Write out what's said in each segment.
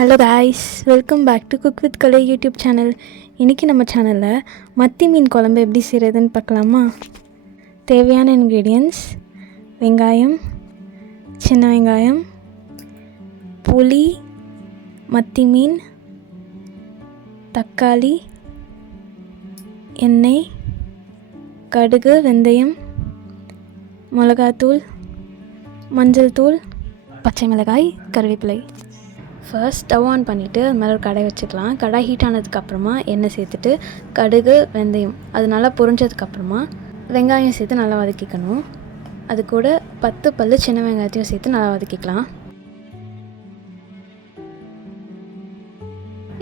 Hello guys, welcome back to cook with Kalai YouTube channel. இன்றைக்கி நம்ம சேனலில் மத்தி மீன் குழம்பு எப்படி செய்கிறதுன்னு பார்க்கலாமா? தேவையான இன்க்ரீடியன்ட்ஸ்: வெங்காயம், சின்ன வெங்காயம், புளி, மத்தி மீன், தக்காளி, எண்ணெய், கடுகு, வெந்தயம், மிளகாத்தூள், மஞ்சள் தூள், பச்சை மிளகாய், கருவேப்பிலை. ஃபர்ஸ்ட் ஸ்டவ் ஆன் பண்ணிவிட்டு அது மேலே ஒரு கடாய் வச்சுக்கலாம். கடாய் ஹீட் ஆனதுக்கப்புறமா எண்ணெய் சேர்த்துட்டு கடுகு, வெந்தயம் அது நல்லா பொரிஞ்சதுக்கப்புறமா வெங்காயம் சேர்த்து நல்லா வதக்கிக்கணும். அது கூட 10 பல்லு சின்ன வெங்காயத்தையும் சேர்த்து நல்லா வதக்கிக்கலாம்.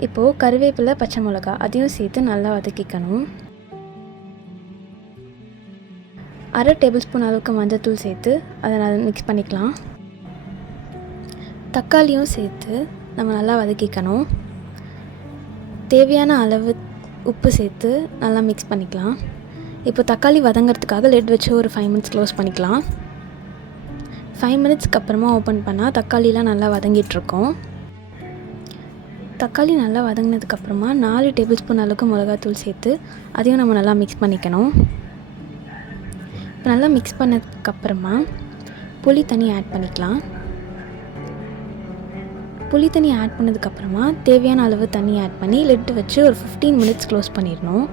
இப்போது கருவேப்பிலை, பச்சை மிளகா அதையும் சேர்த்து நல்லா வதக்கிக்கணும். 1/2 டேபிள் ஸ்பூன் அளவுக்கு மஞ்சள் தூள் சேர்த்து அதை நல்லா மிக்ஸ் பண்ணிக்கலாம். தக்காளியும் சேர்த்து நம்ம நல்லா வதக்கிக்கணும். தேவையான அளவு உப்பு சேர்த்து நல்லா மிக்ஸ் பண்ணிக்கலாம். இப்போ தக்காளி வதங்கிறதுக்காக லெட் வச்சு ஒரு 5 மினிட்ஸ் க்ளோஸ் பண்ணிக்கலாம். 5 மினிட்ஸ்க்கு அப்புறமா ஓப்பன் பண்ணால் தக்காளிலாம் நல்லா வதங்கிட்டுருக்கோம். தக்காளி நல்லா வதங்கினதுக்கப்புறமா 4 டேபிள் ஸ்பூன் அளவுக்கு மிளகாத்தூள் சேர்த்து அதையும் நம்ம நல்லா மிக்ஸ் பண்ணிக்கணும். இப்போ நல்லா மிக்ஸ் பண்ணதுக்கப்புறமா புளி தண்ணி ஆட் பண்ணிக்கலாம். புளி தண்ணி ஆட் பண்ணதுக்கப்புறமா தேவையான அளவு தண்ணி ஆட் பண்ணி லிட்டு வச்சு ஒரு 15 மினிட்ஸ் க்ளோஸ் பண்ணிடணும்.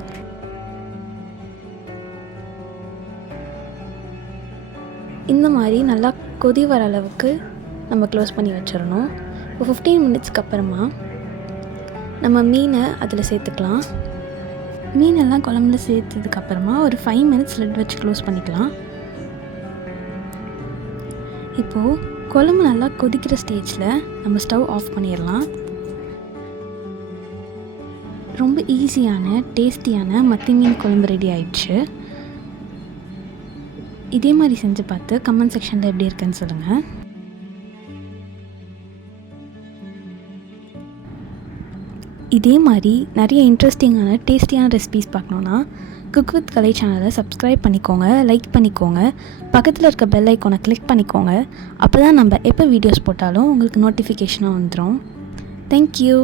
இந்த மாதிரி நல்லா கொதி வர அளவுக்கு நம்ம க்ளோஸ் பண்ணி வச்சிடணும். இப்போ 15 மினிட்ஸ்க்கு அப்புறமா நம்ம மீனை அதில் சேர்த்துக்கலாம். மீனெல்லாம் குழம்புல சேர்த்ததுக்கப்புறமா ஒரு 5 மினிட்ஸ் லிட் வச்சு க்ளோஸ் பண்ணிக்கலாம். இப்போது குழம்பு நல்லா கொதிக்கிற ஸ்டேஜில் நம்ம ஸ்டவ் ஆஃப் பண்ணிடலாம். ரொம்ப ஈஸியான டேஸ்டியான மத்தி மீன் குழம்பு ரெடி ஆயிடுச்சு. இதே மாதிரி செஞ்சு பார்த்து கமெண்ட் செக்ஷனில் எப்படி இருக்குன்னு சொல்லுங்கள். இதே மாதிரி நிறைய இன்ட்ரெஸ்டிங்கான டேஸ்டியான ரெசிபீஸ் பார்க்கணுன்னா குக் வித் கலை சேனலை சப்ஸ்கிரைப் பண்ணிக்கோங்க, லைக் பண்ணிக்கோங்க, பக்கத்தில் இருக்க பெல் ஐக்கானை கிளிக் பண்ணிக்கோங்க. அப்போ தான் நம்ம எப்போ வீடியோஸ் போட்டாலும் உங்களுக்கு நோட்டிஃபிகேஷனாக வந்துடும். தேங்க்யூ.